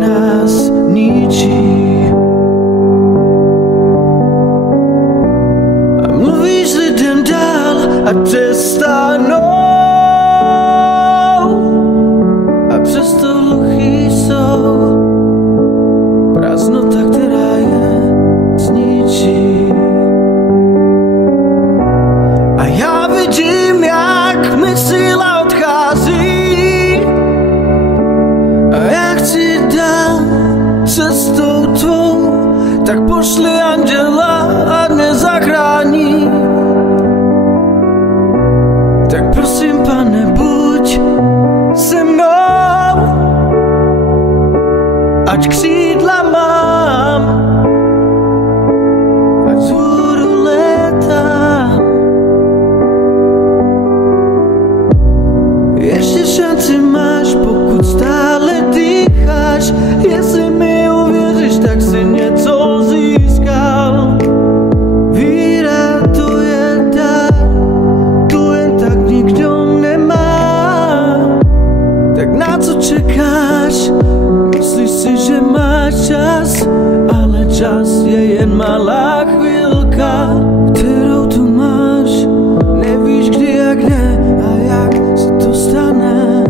nás ničí. A mluvíš lidem dál a přestanou, a přesto hluchý jsou. Prázdnota, která je zničí. A já vidím, jak mi síla odchází, a já chci dál cestou tvou, tak pošli anděla a mě zachrání. Tak prosím, Pane, buď se mnou, ať křídla mám, ať vzhůru létám. Ještě šanci máš, pokud stále dýcháš. Jestli mi uvěříš, tak si něco získal. Víra, to je dar, tu jen tak nikdo nemá. Tak na co čekáš? Myslíš si, že máš čas, ale čas je jen malá chvilka, kterou tu máš. Nevíš kdy a kde a jak se to stane.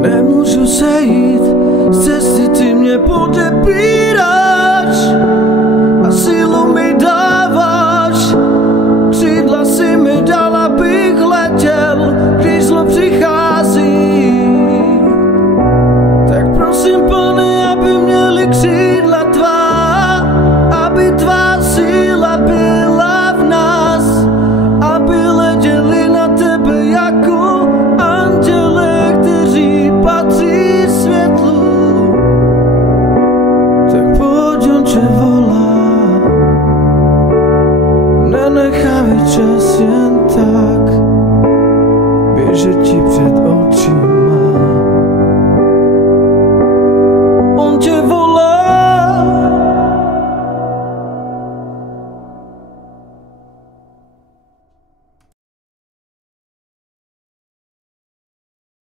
Nemůžu sejít z cesty, ty mě podepíráš a sílu mi dáváš. Křídla si mi dal, abych letěl, když zlo přichází. Tak prosím, Pane, aby měli křídla tvá, aby tvá síla byla v nás, aby letěli na tebe jako anděle, kteří patří světlu. Tak pojď, on tě volá, nenechávej čas jen tak běžet ti před oči.